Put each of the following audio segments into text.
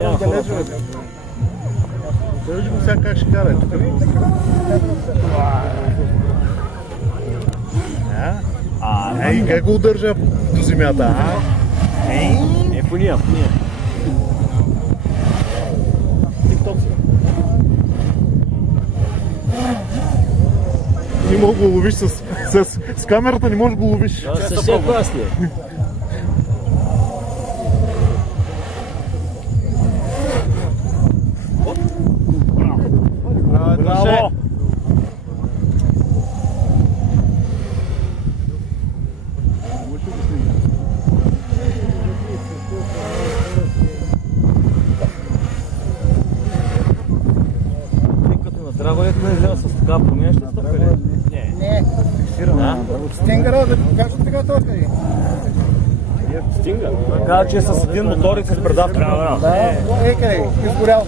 Вижда го сега как ще кара. Ей, как го удържа до земята? По ния. Не мога да го ловиш с камерата, не можеш да го ловиш. Съвсем клас ли е? Браво! Драголет ме взема с така променяща стъпка ли? Не. Стингъра, да покажа така точка ли? Стингър? Каза, че е с един мотор и с предавка. Да, къде? Изгорял.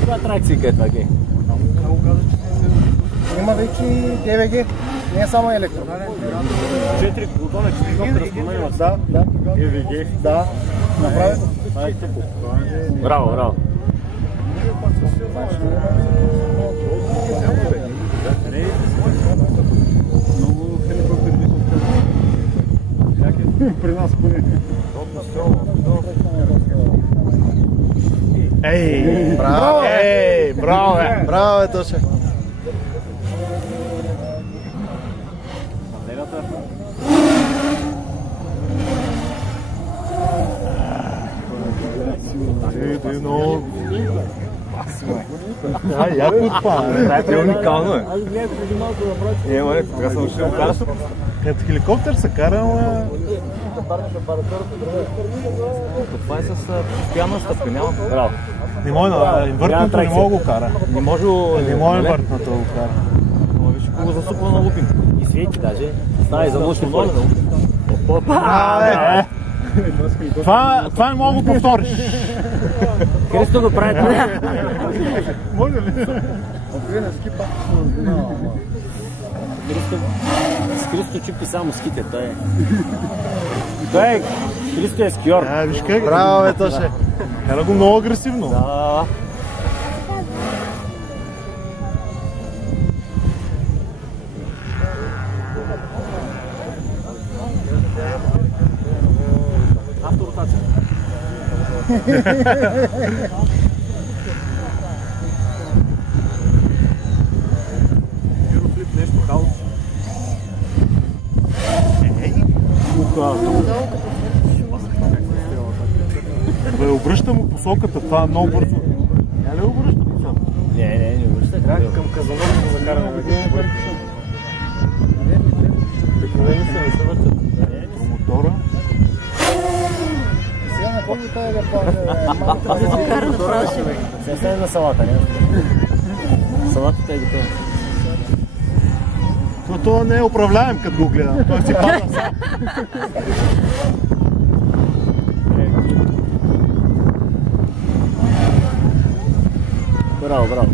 Това тракция е това, гей. Има вече ДВГ, не е само електро. 4 бутона, 4 коптера споменуват. Да. ЕВГ. Да, направи. Това е тъпо. Браво. Много хеликоптери не са при нас поне. Ей! Браво! Ей! Браво, бе! Браво, бе, Тоше! Яко от това, бе. Това е уникално, бе. Аз гледах преди малко въпроси. Така съм ще го кара. Като хеликоптер се кара, ама... Това е с постоянна стъпка, няма. Браво. Не може да, инвъртното не мога го кара. Не може... Не може инвъртното го кара. Виж какво засупва на лупин. И свети даже. Става и за нощни фоли. Това не мога да повториш. Христо го прави това. Може ли? С Христо чупи само ските. Той е... Христо е скиор. Виж как? Браво, бе, Тоше! Кара го много агресивно. Да. Авторотация. Юрофлип, нещо хаос. Бе, обръща му посоката, това е много бързо. Няма ли обръща посока? Не обръща. Трябва към Казанов да закараме. Обикновени се не се въртят. Промотора. Сега напомни тази да плаже. Аз да се карам да правиш, бе. Сега седем на салата, не? Салатата е готова. Но това не е управляем, като го гледам. Той си пада сам. Браво.